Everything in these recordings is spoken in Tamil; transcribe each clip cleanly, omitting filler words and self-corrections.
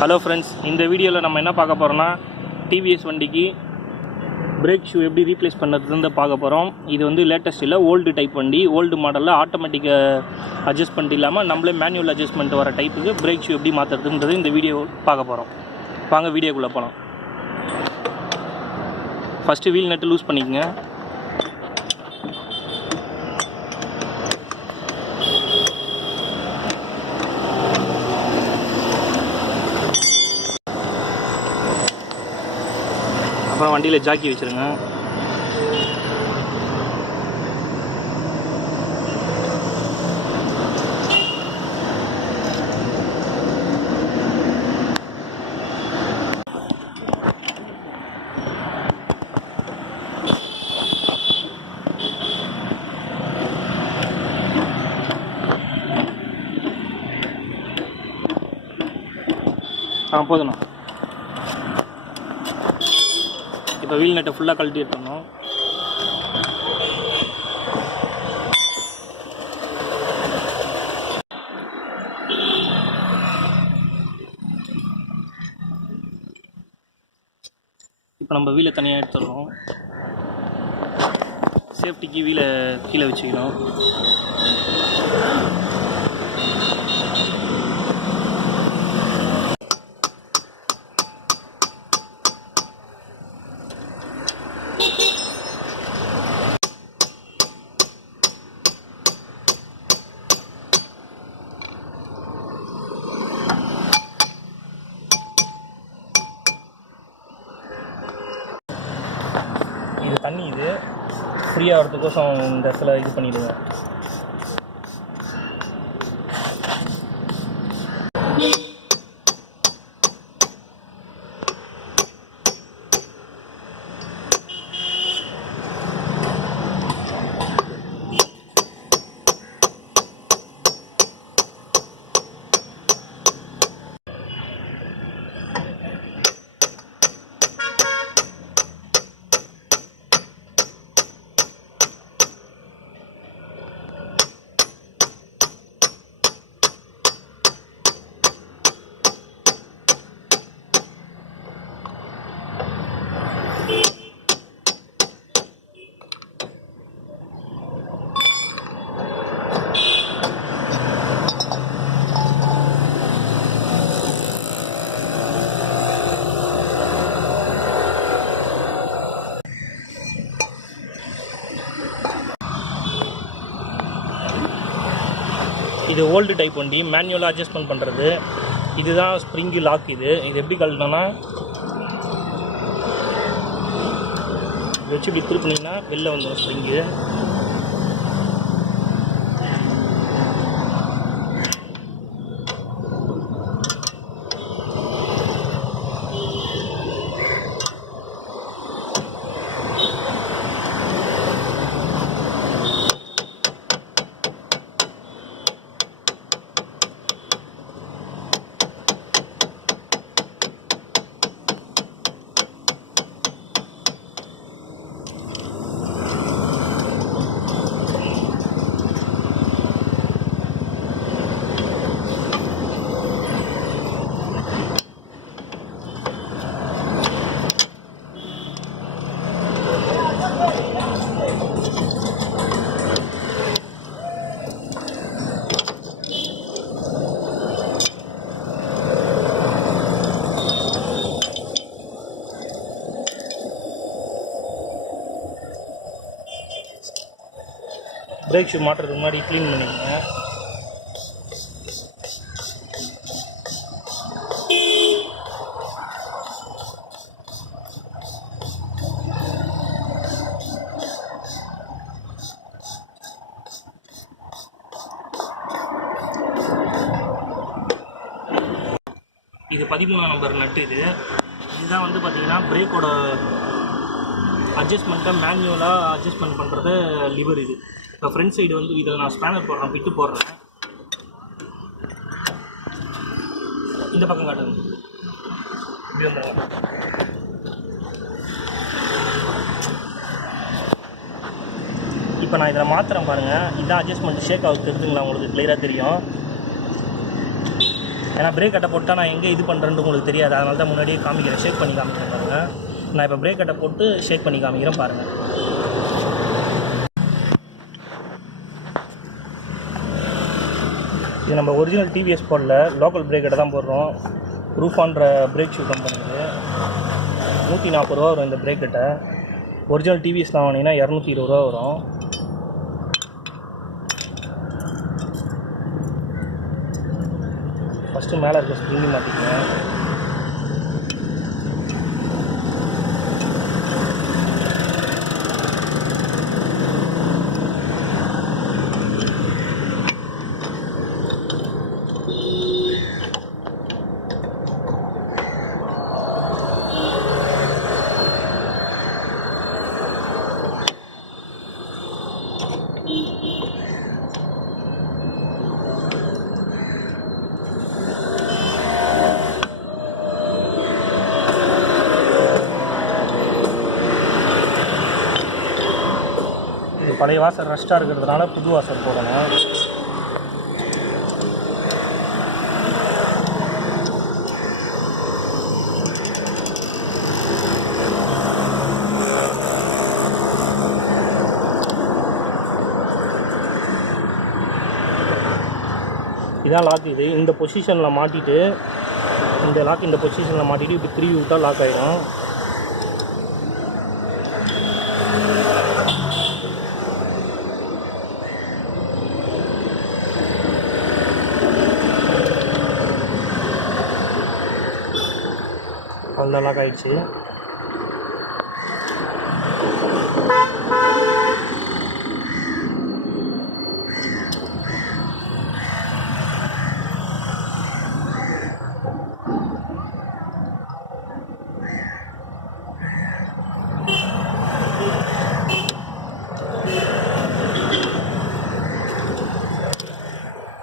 ஹலோ ஃப்ரெண்ட்ஸ், இந்த வீடியோவில் நம்ம என்ன பார்க்க போகிறோம்னா டிவிஎஸ் வண்டிக்கு பிரேக் ஷூ எப்படி ரீப்ளேஸ் பண்ணுறதுன்னு பார்க்க போகிறோம். இது வந்து லேட்டஸ்ட் இல்லை, ஓல்டு டைப் வண்டி. ஓல்டு மாடலில் ஆட்டோமேட்டிக் அட்ஜஸ்ட்மெண்ட் இல்லாமல் நம்மளே மேனுவல் அட்ஜஸ்ட்மெண்ட் வர டைப்புக்கு பிரேக் ஷூ எப்படி மாற்றுறதுன்றது இந்த வீடியோ பார்க்க போகிறோம். வாங்க வீடியோக்குள்ளே போகலாம். ஃபஸ்ட்டு வீல் நட்டு லூஸ் பண்ணிக்கங்க. அப்புறம் வண்டியில் ஜாக்கி வச்சுருங்க. போதுண்ணா. இப்போ வீல் நட்டை ஃபுல்லாக கழட்டி எடுத்துடணும். இப்போ நம்ம வீலை தனியாக எடுத்துடுறோம். சேஃப்டிக்கு வீலை கீழே வச்சுக்கணும். இது தண்ணி, இது ஃப்ரீயாக வரதுக்கோசம் இந்த இடத்துல இது பண்ணிவிடுங்க. இது ஓல்டு டைப் வண்டி, மேனுவலாக அட்ஜஸ்ட்மெண்ட் பண்ணுறது. இதுதான் ஸ்ப்ரிங்கு லாக். இது எப்படி கழட்டணும்னா, வச்சு இப்படி திருப்பினீங்கன்னா வெளில வந்துடும் ஸ்ப்ரிங்கு. பிரேக் ஷூ மாட்டுறதுக்கு முன்னாடி க்ளீன் பண்ணிக்கங்க. இது 13ஆம் நம்பர் நட்டு. இதுதான் வந்து பார்த்திங்கன்னா பிரேக்கோட அட்ஜஸ்ட்மெண்ட்டை மேனுவலாக அட்ஜஸ்ட்மெண்ட் பண்ணுறது லிவர். இது இப்போ ஃப்ரண்ட் சைடு வந்து இதில் நான் ஸ்பேனர் போடுறேன், பிட்டு போடுறேன். இந்த பக்கம் காட்டுங்க, இப்படி வந்துடுங்க. இப்போ நான் இதில் மாத்திரம் பாருங்கள். இதான் அட்ஜஸ்ட்மெண்ட். ஷேக் ஆகுது, தெரியுதுங்களா உங்களுக்கு? கிளியராக தெரியும். ஏன்னா பிரேக் கட்டை போட்டால் நான் எங்கே இது பண்ணுறேன்னு உங்களுக்கு தெரியாது, அதனால தான் முன்னாடியே காமிக்கிறேன், ஷேக் பண்ணி காமிக்கிறேன் பாருங்கள். நான் இப்போ பிரேக் கட்டை போட்டு ஷேக் பண்ணி காமிக்கிறேன் பாருங்கள். இது நம்ம ஒரிஜினல் டிவிஎஸ் போடல, லோக்கல் பிரேக் கட்டை தான் போடுறோம். ரூஃபான்ற பிரேக் ஷூ கம்பெனிக்கு 140 ரூபா வரும் இந்த பிரேக் கட்டை. ஒரிஜினல் டிவிஎஸ்லாம் வாங்கினீங்கன்னா 220 ரூபா வரும். ஃபஸ்ட்டு மேலே இருக்க ஸ்ப்ரிங்கி மாட்டிக்குவேன். பழைய வாசர் ரஷ்டாக இருக்கிறதுனால புது வாசர் போடணும். இதான் லாக். இது இந்த பொசிஷனில் மாட்டிட்டு, இந்த லாக் இந்த பொசிஷனில் மாட்டிட்டு இப்படி திருவி விட்டால் லாக் ஆகிடும். அந்த லாக் ஆகிடுச்சு.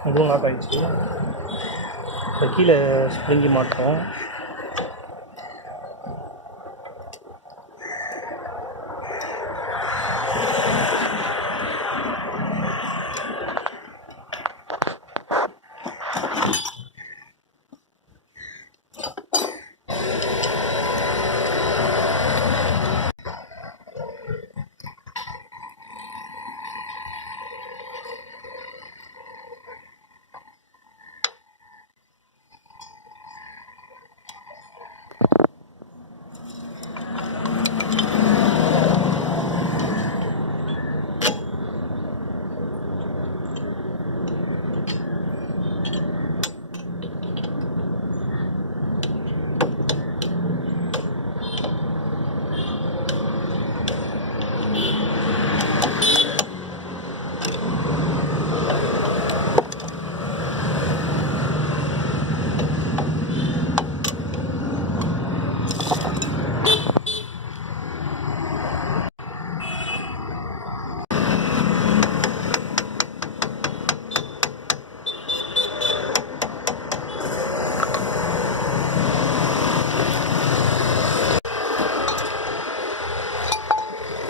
இதுவும் லாக் ஆகிடுச்சு. இப்போ கீழே ஸ்ப்ரிங்கி மாட்டோம்.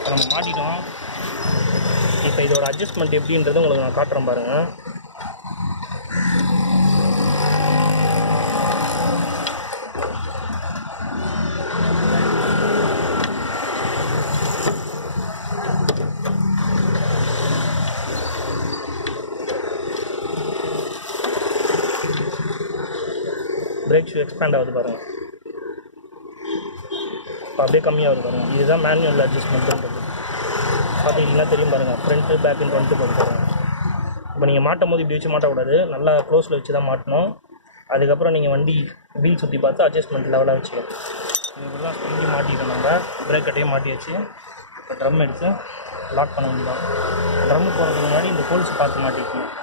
நம்ம மாட்டிட்டோம். இப்போ இதோட அட்ஜஸ்ட்மெண்ட் எப்படின்றது உங்களுக்கு நான் காட்டுறேன் பாருங்கள். பிரேக் ஷூ எக்ஸ்பேண்ட் ஆகுது பாருங்கள். இப்போ அப்படியே கம்மியாகுது பாருங்கள். இதுதான் மேனுவல் அட்ஜஸ்ட்மெண்ட்டுன்றது. பார்த்துக்கிட்டிங்கன்னா தெரியும் பாருங்கள். ஃப்ரண்ட்டு பேக்குன்னு வந்துட்டு பாருங்கள். இப்போ நீங்கள் மாட்டும் போது இப்படி வச்சு மாட்டக்கூடாது, நல்லா க்ளோஸில் வச்சு தான் மாட்டணும். அதுக்கப்புறம் நீங்கள் வண்டி வீல் சுற்றி பார்த்து அட்ஜஸ்ட்மெண்ட் லெவலாக வச்சுக்கணும். இப்படி தான் ஸ்ப்ரிங்கி மாட்டிக்கணும். நம்ம பிரேக் கட்டையே மாட்டியாச்சு. இப்போ ட்ரம் எடுத்து லாக் பண்ண முடியும். ட்ரம் போடுறதுக்கு முன்னாடி இந்த ஹோல்ஸ் பார்த்து மாட்டிக்கணும்.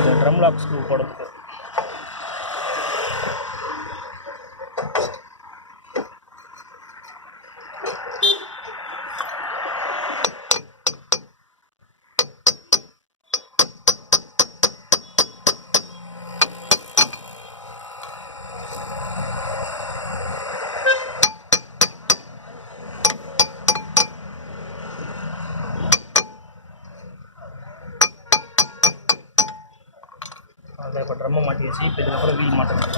இந்த ட்ரம் லாக் ஸ்க்ரூ போடுறதுக்கு இப்போ ட்ரம்மை மாட்டியாச்சு. இப்போ இதுக்கப்புறம் வீல் மாட்டணும்.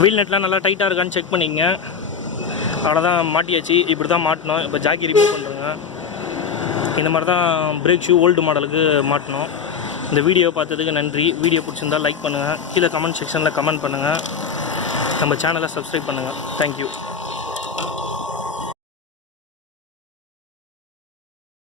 வீல் நெட்லாம் நல்லா டைட்டாக இருக்கான்னு செக் பண்ணிக்கங்க. அவ்வளோதான், மாட்டியாச்சு. இப்படி தான் மாட்டணும். இப்போ ஜாக்கி ரிமூவ் பண்ணுறேங்க. இந்த மாதிரி தான் பிரேக் ஷூ ஓல்டு மாடலுக்கு மாட்டணும். இந்த வீடியோ பார்த்ததுக்கு நன்றி. வீடியோ பிடிச்சிருந்தால் லைக் பண்ணுங்கள், கீழே கமெண்ட் செக்ஷனில் கமெண்ட் பண்ணுங்கள், நம்ம சேனலை சப்ஸ்கிரைப் பண்ணுங்கள். தேங்க்யூ.